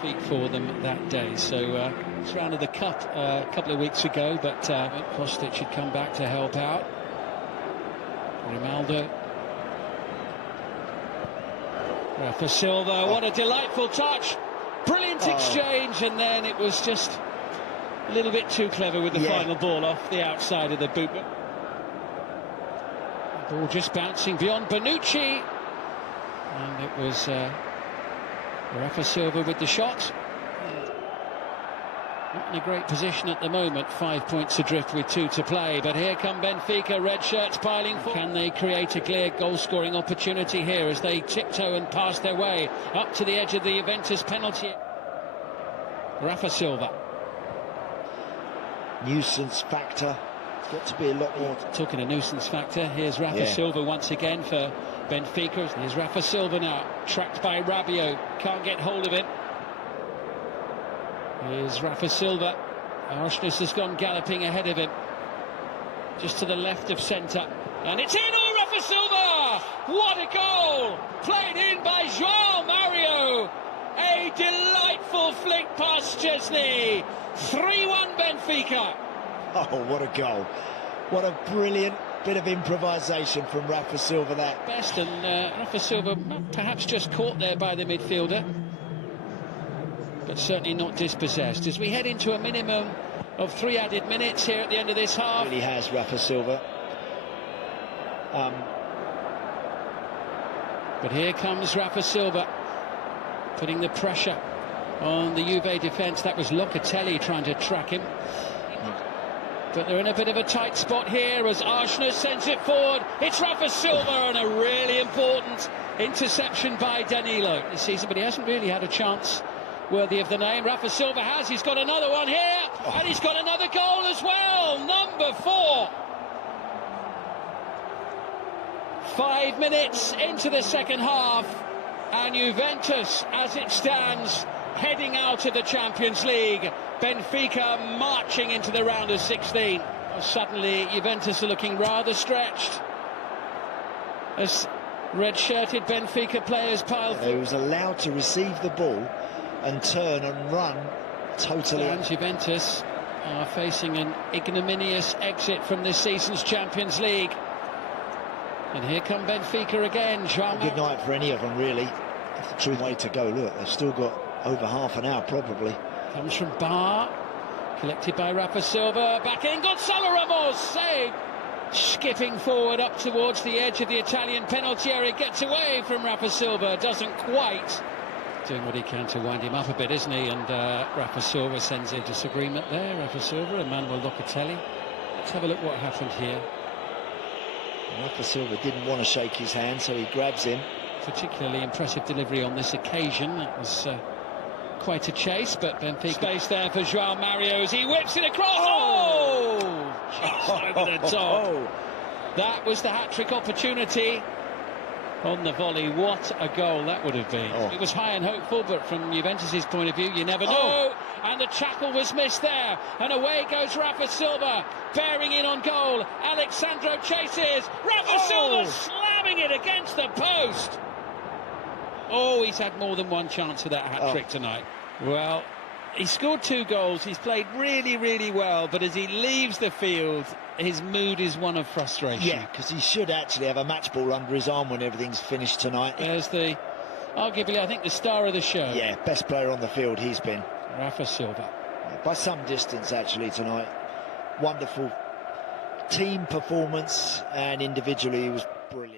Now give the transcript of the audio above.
feet for them that day. So it's round of the cup a couple of weeks ago, but Kostic should come back to help out. Ronaldo. Rafa Silva, what a delightful touch. Brilliant exchange, and then it was just a little bit too clever with the final ball off the outside of the boot. The ball just bouncing beyond Bonucci, and it was Rafa Silva with the shot. Not in a great position at the moment, 5 points adrift with 2 to play, but here come Benfica, red shirts piling forward. Can they create a clear goal-scoring opportunity here as they tiptoe and pass their way up to the edge of the Juventus penalty? Rafa Silva. Nuisance factor. It's got to be a lot more. Talking of nuisance factor, here's Rafa Silva once again for Benfica. Here's Rafa Silva now, tracked by Rabiot, can't get hold of it. Here's Rafa Silva. Harshness has gone galloping ahead of him, just to the left of centre, and it's in. Oh, Rafa Silva! What a goal! Played in by João Mario. A delightful flick past Chesney. 3-1 Benfica. Oh, what a goal! What a brilliant bit of improvisation from Rafa Silva. That best, and Rafa Silva perhaps just caught there by the midfielder, but certainly not dispossessed. As we head into a minimum of 3 added minutes here at the end of this half. Really has Rafa Silva. But here comes Rafa Silva, putting the pressure on the Juve defence. That was Locatelli trying to track him. But they're in a bit of a tight spot here as Harshness sends it forward. It's Rafa Silva, and a really important interception by Danilo this season, but he hasn't really had a chance worthy of the name. Rafa Silva has. He's got another one here, and he's got another goal as well. Number 4. 5 minutes into the second half, and Juventus, as it stands, heading out of the Champions League. Benfica marching into the round of 16. Suddenly, Juventus are looking rather stretched as red-shirted Benfica players pile forward. He was allowed to receive the ball and turn and run totally. And Juventus are facing an ignominious exit from this season's Champions League. And here come Benfica again. Good night for any of them, really. It's the true way to go. Look, they've still got over half an hour, probably. Comes from Bar, collected by Rafa Silva. Back in, Gonzalo Ramos, saved. Skipping forward up towards the edge of the Italian penalty area. Gets away from Rafa Silva, doesn't quite. Doing what he can to wind him up a bit, isn't he? And Rafa Silva sends a disagreement there. Rafa Silva and Manuel Locatelli. Let's have a look what happened here. Rafa Silva didn't want to shake his hand, so he grabs him. Particularly impressive delivery on this occasion. It was quite a chase, but Benfica. Space there for João Mario as he whips it across. Oh! Jeez, over the top. That was the hat-trick opportunity on the volley. What a goal that would have been. It was high and hopeful, but from Juventus's point of view, you never know. And the tackle was missed there, and away goes Rafa Silva, bearing in on goal. Alexandro chases. Rafa Silva slamming it against the post. Oh, he's had more than one chance for that hat-trick tonight. Well, he scored 2 goals. He's played really, really well, but as he leaves the field, his mood is one of frustration. Yeah, because he should actually have a match ball under his arm when everything's finished tonight. There's arguably, I think, the star of the show. Yeah, best player on the field he's been. Rafa Silva. By some distance, actually, tonight. Wonderful team performance, and individually he was brilliant.